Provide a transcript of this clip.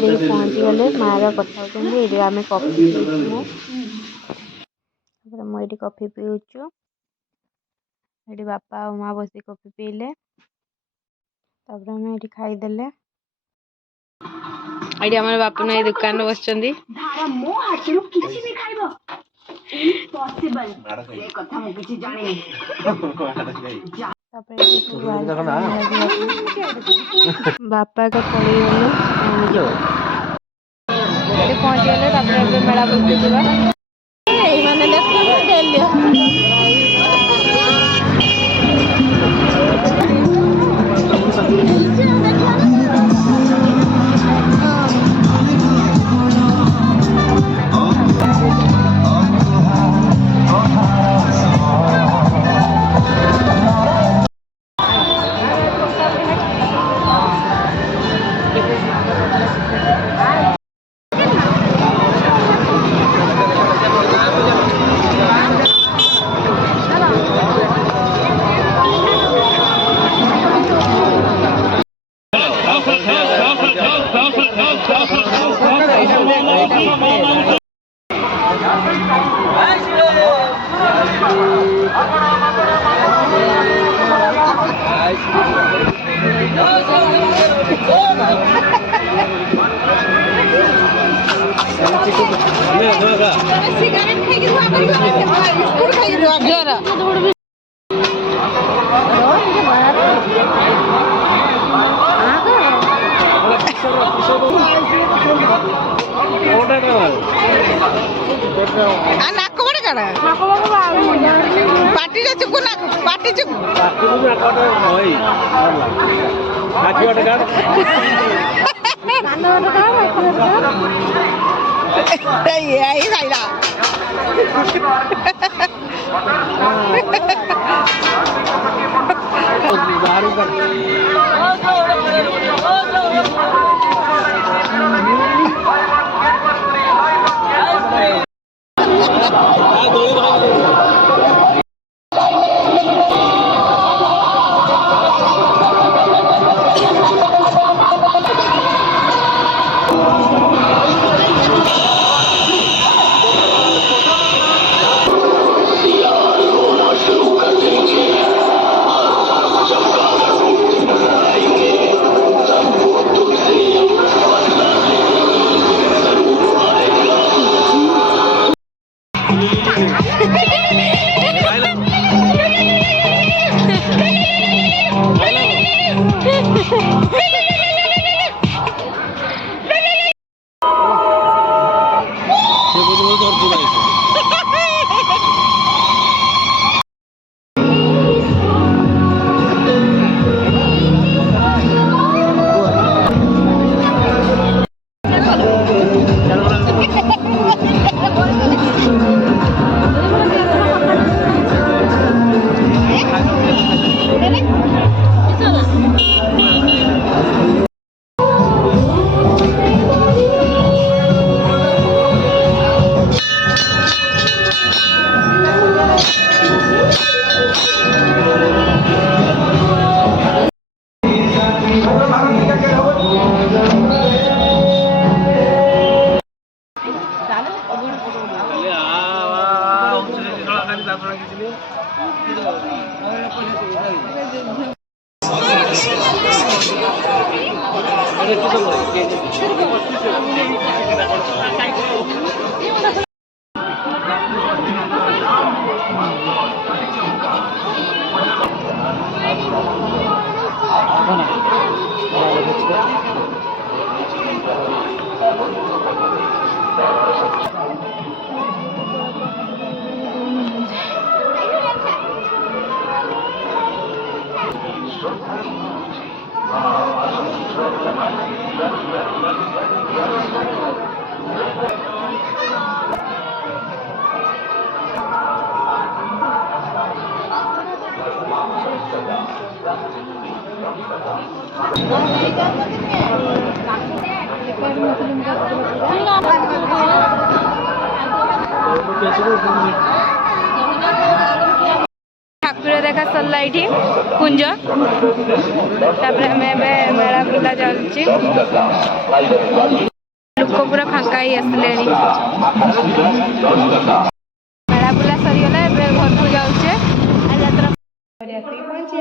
देखिए पहुँची गले मार कथा ये आम कॉफी मुझे कॉफी पीऊचु ये बापा और माँ बस कॉफी पीले खाईदे ये आम बापू ना दुकान बस बापा का पड़े पहुँची गले मेला बुलते पार्टी चुकू ना पार्टी चुकू यही खाइला ठाकुर देखा सरला ये कुंज मेला बुला चलती। लोक पूरा फांका ही आसले मेला बुला सरीगला घर को जाऊे यात्रा पहुँची